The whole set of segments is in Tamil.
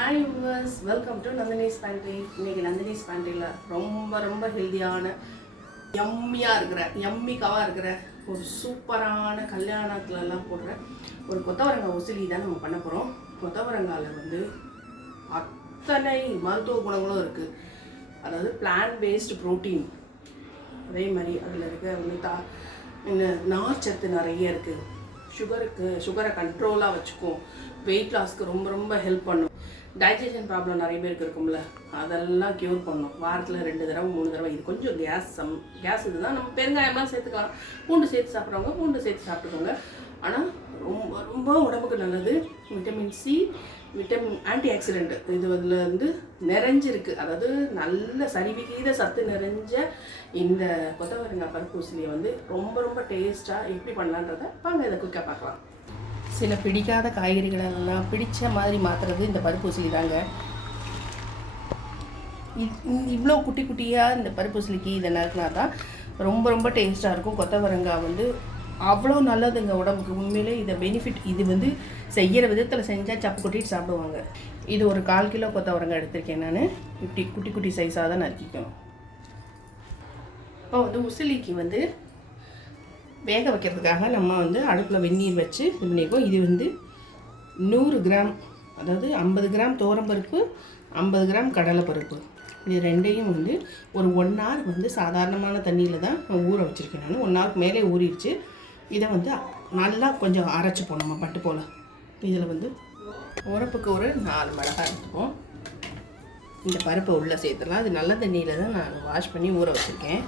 Hi viewers, welcome to Nandini's pantry. இன்றைக்கி நந்தினிஸ் பேண்ட்ரியில் ரொம்ப ஹெல்த்தியான யம்மிக்காவாக இருக்கிற ஒரு சூப்பரான கல்யாணத்துலலாம் போடுற ஒரு கொத்தவரங்காய் உசிலி தான் நம்ம பண்ண போகிறோம். கொத்தவரங்காயில் வந்து அத்தனை மருத்துவ குணங்களும் இருக்குது. அதாவது பிளான்ட் பேஸ்டு ப்ரோட்டீன், அதே மாதிரி அதில் இருக்க வந்து இந்த நார்ச்சத்து நிறைய இருக்குது. சுகரை கண்ட்ரோலாக வச்சுக்கும். வெயிட் லாஸ்க்கு ரொம்ப ஹெல்ப் பண்ணும். டைஜஷன் ப்ராப்ளம் நிறைய பேருக்கு இருக்கும்ல, அதெல்லாம் க்யூர் பண்ணும். வாரத்தில் 2 தடவை 3 தடவை. இது கொஞ்சம் கேஸ் இதுதான். நம்ம பெருங்காயம்லாம் சேர்த்துக்கலாம். பூண்டு சேர்த்து சாப்பிட்றவங்க பூண்டு சேர்த்து சாப்பிட்டுக்கோங்க. ஆனால் ரொம்ப உடம்புக்கு நல்லது. விட்டமின் சி, ஆன்டி ஆக்சிடென்ட் இது இதில் வந்து நிறைஞ்சிருக்கு. அதாவது நல்ல சரிவிகித சத்து நிறைஞ்ச இந்த கொத்தவரங்காய் பருப்பு உசிலியை வந்து ரொம்ப டேஸ்ட்டாக எப்படி பண்ணலான்றதை வாங்க இதை குயிக்காக பார்க்கலாம். சில பிடிக்காத காய்கறிகளெல்லாம் பிடிச்ச மாதிரி மாற்றுறது இந்த பருப்பு உசிலி தாங்க. இவ்வளோ குட்டியாக இந்த பருப்பு உசிலிக்கு இதை நறுக்கினா தான் ரொம்ப டேஸ்ட்டாக இருக்கும். கொத்தவரங்காய் வந்து அவ்வளோ நல்லதுங்க உடம்புக்கு. உண்மையிலே இதை பெனிஃபிட். இது வந்து செய்கிற விதத்தில் செஞ்சால் சப்பு கொட்டிட்டு சாப்பிடுவாங்க. இது ஒரு 1/4 கிலோ கொத்தவரங்காய் எடுத்திருக்கேன் நான். இப்படி குட்டி சைஸாக தான் நறுக்கிக்கணும். இப்போ வந்து உசிலிக்கு வந்து வேக வைக்கிறதுக்காக நம்ம வந்து அடுப்பில் வெந்நீர் வச்சு இது பண்ணியிருக்கோம். இது வந்து 100 கிராம், அதாவது 50 கிராம் துவரம்பருப்பு, 50 கிராம் கடலைப்பருப்பு. இது ரெண்டையும் வந்து ஒரு 1 hour வந்து சாதாரணமான தண்ணியில் தான் ஊற வச்சுருக்கேன் நான். 1 hourக்கு மேலே ஊறிடுச்சு. இதை வந்து நல்லா கொஞ்சம் அரைச்சிப்போம் நம்ம பட்டு போல். இதில் வந்து உரப்புக்கு ஒரு 4 மிளகாய் எடுத்துப்போம். இந்த பருப்பை உள்ளே சேர்த்துடலாம். அது நல்ல தண்ணியில் தான் நான் வாஷ் பண்ணி ஊற வச்சுருக்கேன்.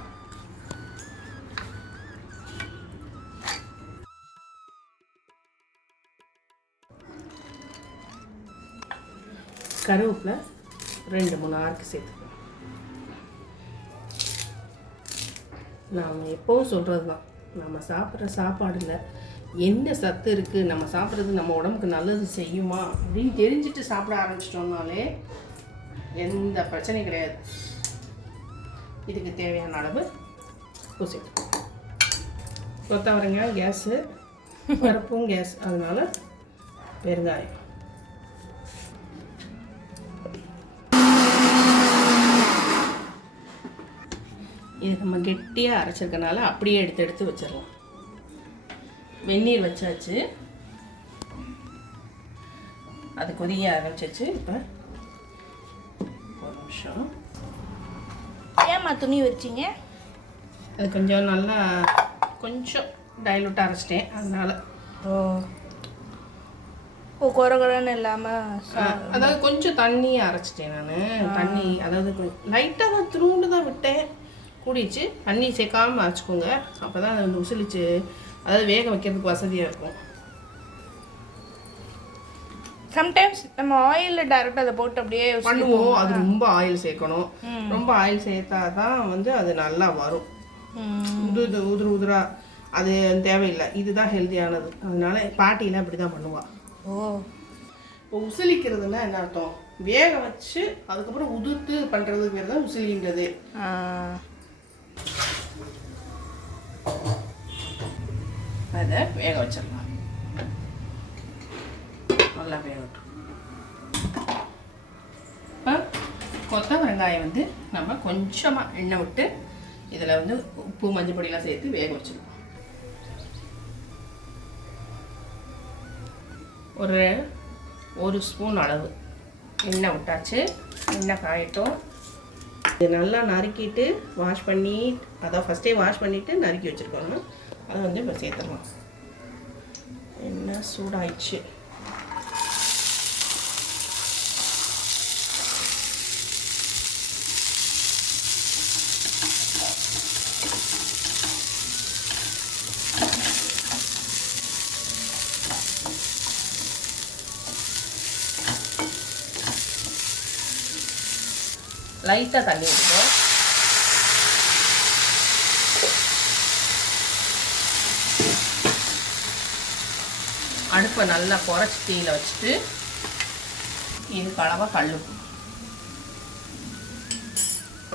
கருவேப்பிலை 2-3 ஆறுக்கு சேர்த்துக்கலாம். நாம் எப்போவும் சொல்கிறது தான், நம்ம சாப்பிட்ற சாப்பாடில் என்ன சத்து இருக்குது, நம்ம சாப்பிட்றது நம்ம உடம்புக்கு நல்லது செய்யுமா அப்படின்னு தெரிஞ்சுட்டு சாப்பிட ஆரம்பிச்சிட்டோம்னாலே எந்த பிரச்சனையும் கிடையாது. இதுக்கு தேவையான அளவு உப்பு சேர்த்துக்கலாம். கொத்தவரங்காய் கேஸு, பருப்பும் கேஸ், அதனால் பெருங்காயம். இது நம்ம கெட்டியாக அரைச்சிருக்கனால அப்படியே எடுத்து வச்சிடலாம். வெந்நீர் வச்சாச்சு, அது கொதிக்க ஆரம்பிச்சிருச்சு. இப்போ ஒரு நிமிஷம். ஏம்மா துணி வச்சிங்க? அது கொஞ்சம் நல்லா கொஞ்சம் டைலூட்டாக அரைச்சிட்டேன், அதனால். குறகுறன்னு இல்லாமல், அதாவது கொஞ்சம் தண்ணியை அரைச்சிட்டேன் நான். தண்ணி அதாவது லைட்டாக தான் திருண்டு தான் விட்டேன். கூடிச்சு. தண்ணி சேர்க்காமல் அரைச்சிக்கோங்க. அப்போ தான் அது வந்து உசிலிச்சு, அதாவது வேக வைக்கிறதுக்கு வசதியாக இருக்கும். சம்டைம்ஸ் நம்ம ஆயிலில் டைரெக்டாக அதை போட்டு அப்படியே பண்ணுவோம். அது ரொம்ப ஆயில் சேர்க்கணும். ரொம்ப ஆயில் சேர்த்தா தான் வந்து அது நல்லா வரும். உதிரா அது தேவையில்லை. இதுதான் ஹெல்த்தியானது. அதனால பாட்டிலாம் இப்படி தான் பண்ணுவாள். இப்போ உசிலிக்கிறதுனா என்ன அர்த்தம்? வேக வச்சு அதுக்கப்புறம் உதிர்த்து பண்ணுறதுக்கு பேர் தான் உசிலின்றது. அதை வேக வச்சிடலாம். நல்லா வேகட்டும். இப்போ கொத்தவரங்காயம் வந்து நம்ம கொஞ்சமாக எண்ணெய் விட்டு இதில் வந்து உப்பு மஞ்சள் பொடியெலாம் சேர்த்து வேக வச்சிருக்கோம். ஒரு ஸ்பூன் அளவு எண்ணெய் விட்டாச்சு. எண்ணெய் காயட்டும். இது நல்லா நறுக்கிட்டு வாஷ் பண்ணி, அதான் ஃபஸ்ட்டே வாஷ் பண்ணிவிட்டு நறுக்கி வச்சுருக்கோம். அதை வந்து இப்போ சேர்த்துடலாம். எண்ணெய் சூடாயிடுச்சு. லைட்டாக தண்ணி ஊற்றுவோம். அடுப்பை நல்லா குறைச்சி தீயில் வச்சுட்டு இதுக்கு அளவாக கல் உப்பு.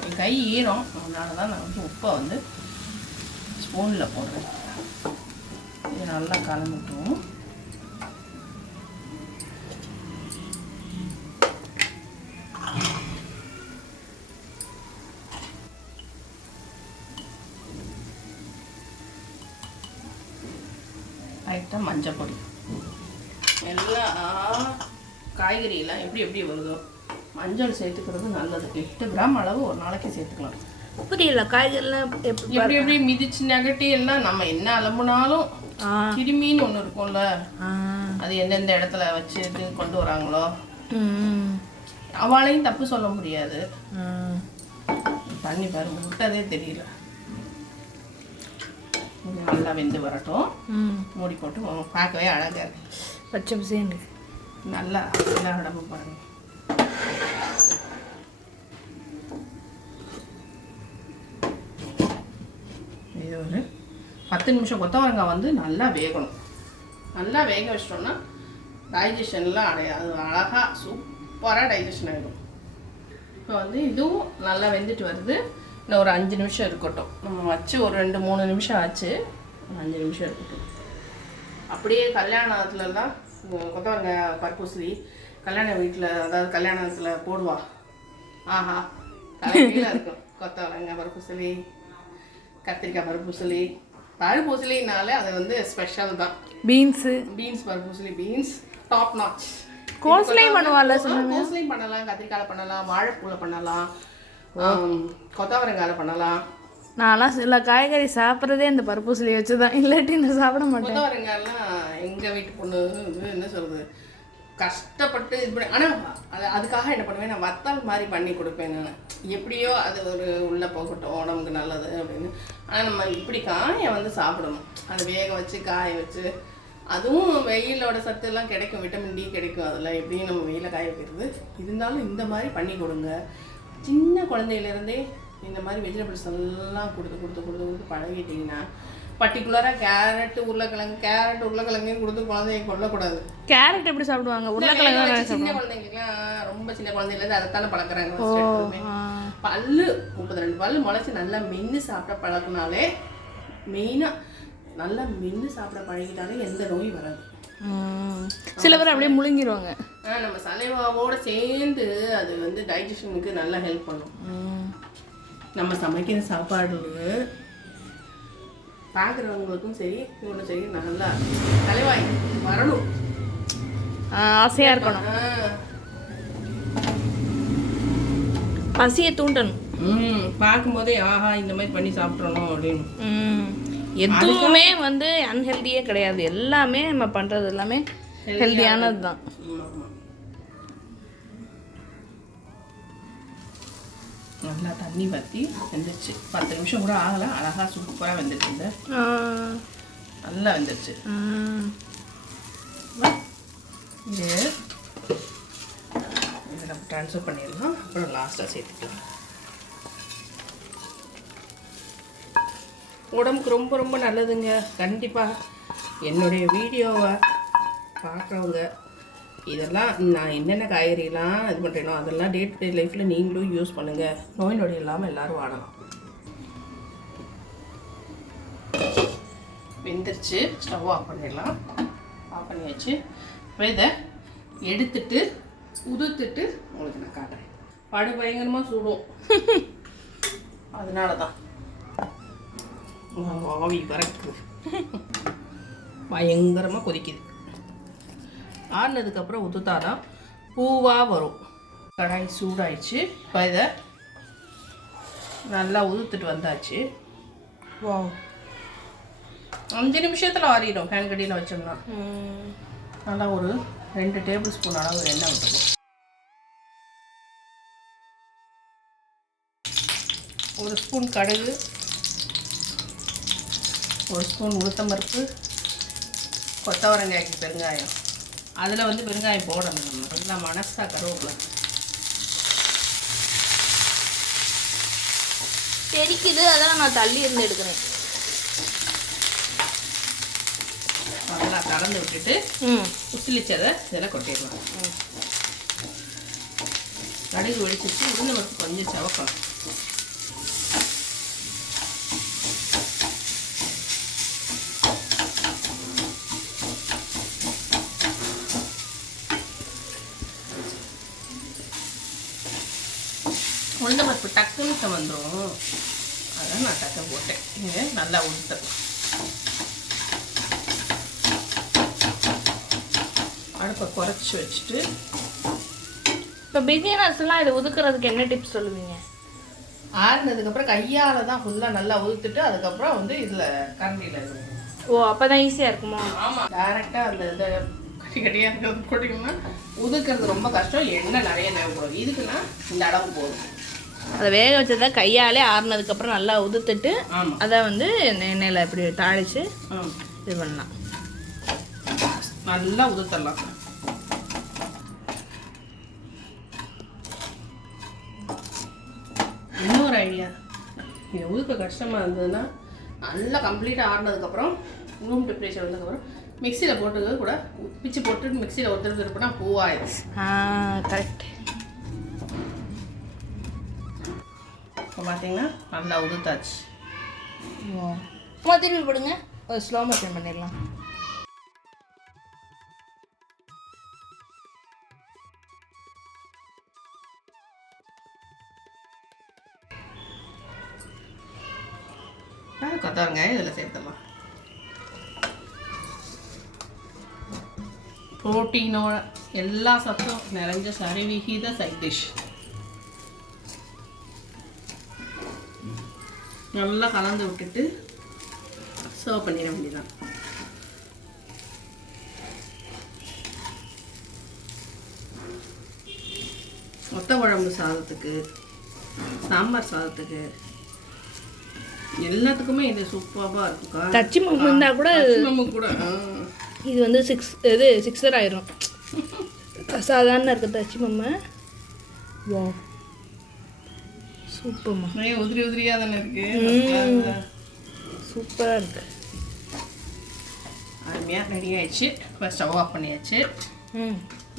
என் கை ஈரம், அதனால தான் நான் வந்து உப்பை வந்து ஸ்பூனில் போடுறேன். இது நல்லா கலந்துட்டுவோம். லைட்டாக மஞ்சள் பொடி. எல்லாம் காய்கறியெல்லாம் எப்படி எப்படி வருதோ மஞ்சள் சேர்த்துக்கிறது நல்லது. 8 கிராம் அளவு ஒரு நாளைக்கு சேர்த்துக்கலாம். புரியல, காய்கறிலாம் எப்படி எப்படி எப்படி மிதிச்சு நகட்டி எல்லாம் நம்ம என்ன அலம்புனாலும் கிருமின்னு ஒன்று இருக்கும்ல, அது எந்தெந்த இடத்துல வச்சு இது கொண்டு வராங்களோ அவளையும் தப்பு சொல்ல முடியாது. தண்ணி பாருங்க விட்டதே தெரியல. நல்லா வெந்து வரட்டும். மூடி போட்டு பார்க்கவே அழகா இருக்கு. பச்சை பசேன்னு நல்லா எல்லா இடமும் பாருங்க. இது ஒரு 10 நிமிஷம் கொத்தவரங்காய் வந்து நல்லா வேகணும். நல்லா வேக வச்சிட்டோம்னா டைஜஷன்லாம் அடையாது, அழகாக சூப்பராக டைஜஷன் ஆகிடும். இப்போ வந்து இதுவும் நல்லா வெந்துட்டு வருது. இன்னும் ஒரு 5 நிமிஷம் இருக்கட்டும். நம்ம வச்சு ஒரு 2-3 நிமிஷம் ஆச்சு. 5 நிமிஷம் இருக்கட்டும். அப்படியே கல்யாணத்துலலாம் கொத்தவரங்காய் பருப்பூசலி கல்யாண வீட்டில், அதாவது கல்யாணத்தில் போடுவா. ஆஹா தலைமையில் இருக்கும். கொத்தவரங்காய் பருப்பூசலி, கத்திரிக்காய் பருப்பூசலி. பருப்பூசலினாலே அது வந்து ஸ்பெஷல் தான். பீன்ஸ் பருப்பூசலி, பீன்ஸ் டாப் நாச். கோஸ்லையும் பண்ணுவாள்ல, கோஸ்லையும் பண்ணலாம், கத்திரிக்காயில் பண்ணலாம், வாழைப்பூவில் பண்ணலாம், கொத்தவரங்காயில் பண்ணலாம். நான்லாம் சில காய்கறி சாப்பிட்றதே இந்த பருப்பூசலி வச்சு தான், இல்லாட்டி நான் சாப்பிட மாட்டேன். கொத்தவரங்காயெல்லாம் எங்கள் வீட்டு பொண்ணு என்ன சொல்கிறது கஷ்டப்பட்டு இது பண்ணி, ஆனால் அதுக்காக என்ன பண்ணுவேன், நான் வத்தல் மாதிரி பண்ணி கொடுப்பேன். நான் எப்படியோ அது ஒரு உள்ளே போகட்டும், உடம்புக்கு நல்லது அப்படின்னு. ஆனால் நம்ம இப்படி காயை வந்து சாப்பிடணும். அதை வேக வச்சு காய வச்சு, அதுவும் வெயிலோட சத்துலாம் கிடைக்கும், விட்டமின் டி கிடைக்கும். அதில் எப்படியும் நம்ம வெயில காய வைக்கிறது. இருந்தாலும் இந்த மாதிரி பண்ணி கொடுங்க. சின்ன குழந்தையிலேருந்தே இந்த மாதிரி வெஜிடபிள்ஸ் எல்லாம் கொடுத்து பழகிட்டிங்கன்னா, பர்டிகுலராக கேரட் உருளைக்கிழங்குன்னு கொடுத்து குழந்தைங்க கொல்லக்கூடாது. கேரட் எப்படி சாப்பிடுவாங்க? உருளைக்கிழங்கு சின்ன குழந்தைங்களுக்குலாம், ரொம்ப சின்ன குழந்தையிலேருந்து அதைத்தானே பழக்கிறாங்க. பல்லு 32 பல்லு முளைச்சி நல்லா மென்று சாப்பிட பழக்கினாலே, மெயினாக நல்லா மென்று சாப்பிட பழகிட்டாலே எந்த நோயும் வராது. சில பேர் அப்படியே முழுங்கிடுவாங்க. நம்ம சலைவாவோட சேர்ந்து அது வந்து டைஜஷனுக்கு நல்லா ஹெல்ப் பண்ணும். நம்ம சமைக்கிற சாப்பாடு பார்க்குறவங்களுக்கும் சரி இவனும் சரி நல்லா தலைவாய் வரணும், ஆசையாக இருக்கணும், பசியை தூண்டணும். பார்க்கும்போதே ஆஹா இந்த மாதிரி பண்ணி சாப்பிட்றணும் அப்படின்னு. எதுவுமே வந்து அன்ஹெல்தியே கிடையாது. எல்லாமே நம்ம பண்ணுறது எல்லாமே ஹெல்தியானது தான். நல்லா தண்ணி வற்றி வெந்துருச்சு. 10 நிமிஷம் கூட ஆகலை, அழகாக சூப்பராக வெந்துருச்சு. நல்லா வெந்துருச்சு. இது நம்ம ட்ரான்ஸ்ஃபர் பண்ணிடலாம். அப்புறம் லாஸ்ட்டாக சேர்த்துக்கலாம். உடம்புக்கு ரொம்ப ரொம்ப நல்லதுங்க. கண்டிப்பாக என்னுடைய வீடியோவை பார்க்குறவங்க இதெல்லாம் நான் என்னென்ன காய்கறிலாம் இது பண்ணுறேனோ அதெல்லாம் டே டு டே லைஃப்பில் நீங்களும் யூஸ் பண்ணுங்கள். நோய் நொடி இல்லாமல் எல்லோரும் வாழலாம். வெந்துருச்சு. ஸ்டவ் ஆஃப் பண்ணிடலாம். ஆஃப் பண்ணி வச்சு இதை எடுத்துட்டு உதுத்துட்டு உங்களுக்கு நான் காட்டுறேன். படு பயங்கரமாக சுடும். அதனால தான் ஆவி பறக்குது, பயங்கரமாக கொதிக்குது. ஆறுனதுக்கப்புறம் உதுத்தாதான் பூவாக வரும். கடாய் சூடாயிடுச்சு. இப்போ இதை நல்லா உதுத்துட்டு வந்தாச்சு. 5 நிமிஷத்தில் ஆறிடும். ஃபேன் கடியில் வச்சோம்னா நல்லா ஒரு 2 டேபிள் ஸ்பூன் அளவு எண்ணெய் விட்டுருவோம். 1 ஸ்பூன் கடுகு, 1 ஸ்பூன் உளுத்தம்பருப்பு, கொத்தவரங்காய்க்கு பெருங்காயம். அதில் வந்து பெருங்காயம் போடணும். நம்ம எல்லாம் மனசா கருவேப்பிலை தெரிக்குது, அதெல்லாம் நான் தள்ளி இருந்து எடுக்கிறேன். நல்லா கலந்து விட்டுட்டு உசிலிச்சதை இதெல்லாம் கொட்டிடலாம். கடுகு வெடிச்சிச்சு. உளுந்த பருப்பு கொஞ்சம் சவக்கணும். உளுந்த பருப்பு டக்குன்னு வந்துடும். அதான் நான் டக்குன்னு போட்டேன். இங்கே நல்லா உளுத்தணும். அடுப்பை குறைச்சி வச்சுட்டு இப்போ பிகினர்ஸ்லாம் இதை ஒதுக்குறதுக்கு என்ன டிப்ஸ் சொல்லுவீங்க? ஆறுனதுக்கப்புறம் கையால் தான் ஃபுல்லாக நல்லா உதுத்துட்டு அதுக்கப்புறம் வந்து இதில் கரண்டியில் இது. ஓ அப்போ தான் ஈஸியாக இருக்குமா? ஆமாம், டேரெக்டாக அந்த இதை கட்டி கட்டியாக இருக்கிறது போட்டிங்கன்னா உதுக்கிறது ரொம்ப கஷ்டம், எண்ணெய் நிறைய தேவைப்படும். இதுக்குன்னா இந்த அளவு போதும். அதை வேக வச்சதை கையாலே ஆறுனதுக்கப்புறம் நல்லா உதுத்துட்டு ஆமாம், அதை வந்து எண்ணெயில் இப்படி தாளித்து இது பண்ணலாம். நல்லா உதுத்தரலாம். இன்னொரு ஐடியா, இது உதுக்க கஷ்டமாக இருந்ததுன்னா நல்லா கம்ப்ளீட்டாக ஆறுனதுக்கப்புறம் ரூம் டெம்பரேச்சர் வந்ததுக்கப்புறம் மிக்சியில் போட்டு கூட பிச்சு போட்டு மிக்சியில் ஒருத்தர் திருப்பினா பூவாயிடுச்சு. கரெக்ட். இப்போ பார்த்தீங்கன்னா நல்லா உதுத்தாச்சு. திருப்பி போடுங்க, ஒரு ஸ்லோ மோஷன் பண்ணிடலாம். கொத்தவரங்க இதில் சேர்த்துடலாம். ப்ரோட்டீனோட எல்லா சத்தும் நிறைஞ்ச சரிவிகித சைட் டிஷ். நல்லா கலந்து விட்டுட்டு சர்வ் பண்ணிட வேண்டியதான். மொத்த குழம்பு சாதத்துக்கு, சாம்பார் சாதத்துக்கு, எல்லாத்துக்குமே இது சூப்பராக இருக்குக்கா. தச்சி மாவு இருந்தால் கூட கூட இது வந்து சிக்ஸர் ஆயிரும். சாதாரண இருக்க தச்சி மாமா. வா சூப்பர்மா. உதிரி உதிரியாக தானே இருக்கு. சூப்பராக இருக்கு. அருமையாக ரெடி ஆயிடுச்சு. இப்போ ஸ்டவ் ஆஃப் பண்ணியாச்சு.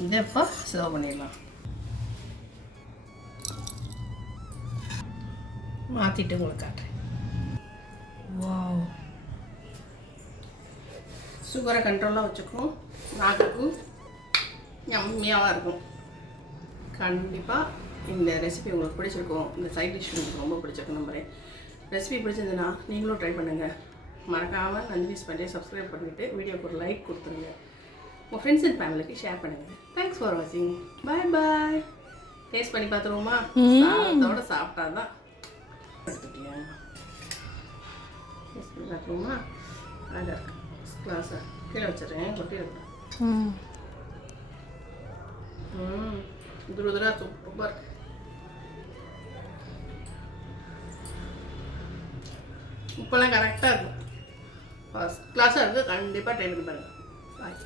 இதை இப்போ சர்வ் பண்ணிடலாம். மாற்றிட்டு உங்களுக்கு காட்டுறேன். வாவ், சுகரை கண்ட்ரோலாக வச்சுக்கும், நாக்குக்கும் யம்மியாவாக இருக்கும். கண்டிப்பாக இந்த ரெசிபி உங்களுக்கு பிடிச்சிருக்கும். இந்த சைட் டிஷ் உங்களுக்கு ரொம்ப பிடிச்சிருக்கும் நம்புறேன். ரெசிபி பிடிச்சிருந்துன்னா நீங்களும் ட்ரை பண்ணுங்கள். மறக்காமல் நந்தினி ஸ்பெண்டை சப்ஸ்கிரைப் பண்ணிவிட்டு வீடியோக்கு ஒரு லைக் கொடுத்துருங்க. உங்கள் ஃப்ரெண்ட்ஸ் அண்ட் ஃபேமிலிக்கு ஷேர் பண்ணுங்கள். தேங்க்ஸ் ஃபார் வாட்சிங். பாய் பாய். டேஸ்ட் பண்ணி பார்த்துருவோமா? சாதத்தோட சாப்பிட்டா தான் எடுத்துட்டியா? டேஸ்ட் பண்ணி பார்த்துருவோமா? அதான் கிளாஸை கீழே வச்சிடுறேன், கொட்டி இருக்கேன். உதிரா சூப்பர். உப்பெல்லாம் கரெக்டாக இருக்கும், ஃபஸ்ட் கிளாஸாக இருக்குது. கண்டிப்பாக ட்ரை பண்ணி பாருங்கள். பாய்.